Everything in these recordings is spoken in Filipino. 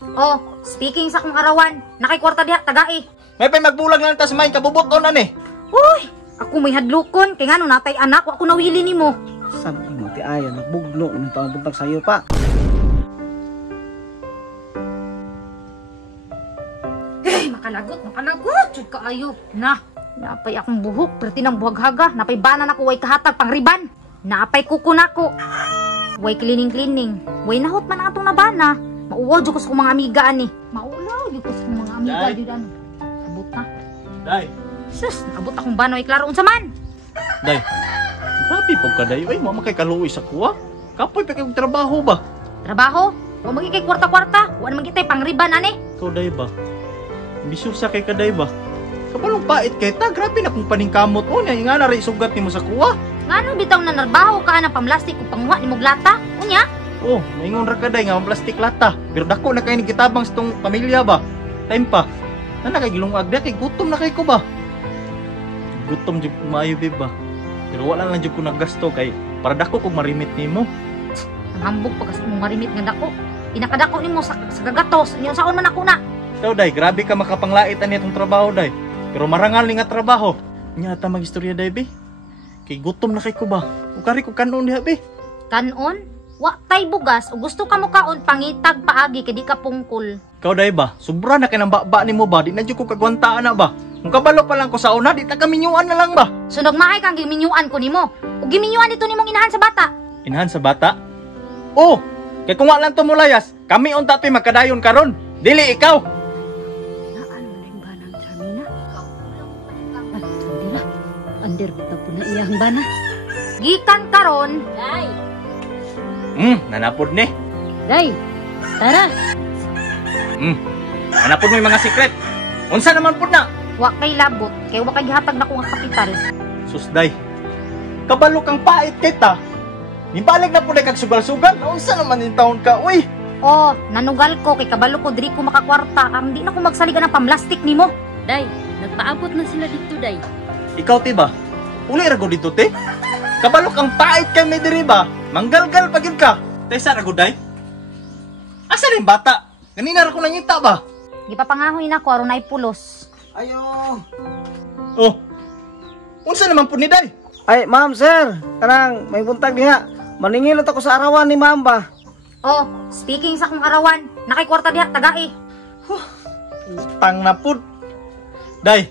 Oh, speaking sa kong arawan, nakikwarta diha tagai. May pa'y magbulag lang tas may kabubuton ani. Uy, ako may hadlukon kay ngano natay anak wa ko nawili nimo. Sabi mo, ti Aya, nagbugno ng taong buntag sa'yo pa. Makalagot, jud kaayo. Napay akong buhok, perti ng buhaghaga, napay banan ako way kahatag pangriban. Napay kuko nako. Way cleaning, way nahot man atong nabana. Mauwaw jud ko sa mga amiga ani. Maulaw jud ko sa mga amiga Day. jud ano. Abot na. Day, Sus, nakabot akong bano ay klaro unsa man. day. Grabe po ka day. Ay, mama kay kaluoy sa kuha. Kapoy pa kayong trabaho ba? Trabaho? Wa magi kay kwarta-kwarta, wa naman kitay pangriban ani. Ikaw day ba? Bisyosa kay ka day ba? Kapalong pait kay ta, grabe na kung paningkamot o niya, nga na rin sugat ni mo sa kuha. Ngano bitaw na narbaho ka na pamlastik ug pangwa ni muglata? Unya? Oh, maingon ra ka day nga plastic lata. Pero dako na kay ni kitabang sa tong pamilya ba? Time pa. Na kay gilungag da kay gutom na kay ko ba? Gutom jud maayo ba? Pero wala lang jud ko naggasto kay para dako kog marimit nimo. Ang hambog pagkas mong marimit nga dako. Pinakadako nimo sa gagatos, inyo saon man ako na. Daw day, grabe ka makapanglait ani atong trabaho day. Pero marangal ni nga trabaho. Nya ta magistorya day be. Kay gutom na kay ko ba? Ukari ko kanon diha be. Kanon? Wa tay bugas o gusto ka mo kaon pangitag paagi kay di ka pungkol. Ikaw day ba? Sobra na kay nang baba nimo ba? Di na jud ko kagwantaan na ba? Kung kabalo pa lang ko sa una, di ta kaminyuan na lang ba? Sunog mahay kang giminyuan ko nimo. O giminyuan ito nimong inahan sa bata. Inahan sa bata? Oh, kay kung wa lang to mulayas, kami unta to'y magkadayon karon. Dili ikaw. Naan man ang banang Charmina? Charmina, under bitaw po na iyang bana. Gikan karon. Day! Nanapod ni. Day! Tara! Nanapod mo yung mga secret. Unsa naman pud na? Wa kay labot kay wa kay gihatag na ko nga kapital. Susday. Kabalo kang pait kita. Nibalag na pud kag sugal-sugal. Unsa naman yung taon ka, uy? Oh, nanugal ko kay kabalo ko diri ko makakwarta kang di na ko magsaligan ng pamlastik nimo. Day, nagpaabot na sila dito, Day. Ikaw ti ba? Uli ra go dito te. Kabalo kang pait kay may diri ba? Manggalgal pa gyud ka. Tesa ra go day. Asa rin bata? Kanina ra ko nangita ba? Gipapangahoy na ko aron nay pulos. Ayo! Oh. Unsa naman pud ni day? Ay, ma'am, sir. Kanang, may buntag diha. Maningilot ako sa arawan ni ma'am ba? Oh, speaking sa kong arawan, nakikwarta diha tagai. Tang na pud. Day.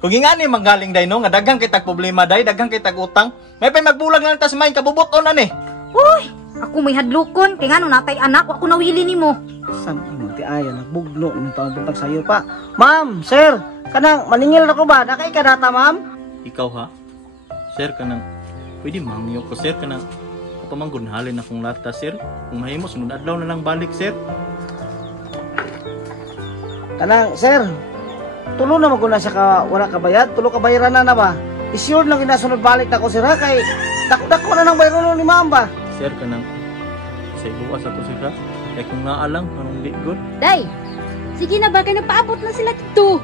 Kung ingani manggaling day no, nga daghang kitag problema day, daghang kitag utang, may pay magbulag lang tas may kabubuton ani. Uy, ako may hadlukon kay ngano natay anak wa ko nawili nimo. Sabi mo, ti Aya, nagbugno ng taong buntag sa'yo pa. Ma'am, sir, kanang, maningil na ko ba? Nakay ka data, ma'am? Ikaw ha? Sir kanang pwede mangyo ko sir kanang kapamanggunhalin akong lata sir. Kung mahimo sunod adlaw na lang balik sir. Kanang, sir, tulo na maguna siya ka, wala ka bayad? Tulo ka bayaran na ba? Isure lang ginasunod balik na ko, sir, ha? Kay, dako na ng bayron ni ma'am ba? Sir kanang sa iluwas ako sir ha. Kaya kung naalang kanong di good. Day! Sige na ba, kaya nagpaabot na sila dito.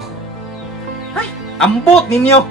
Ambot ninyo!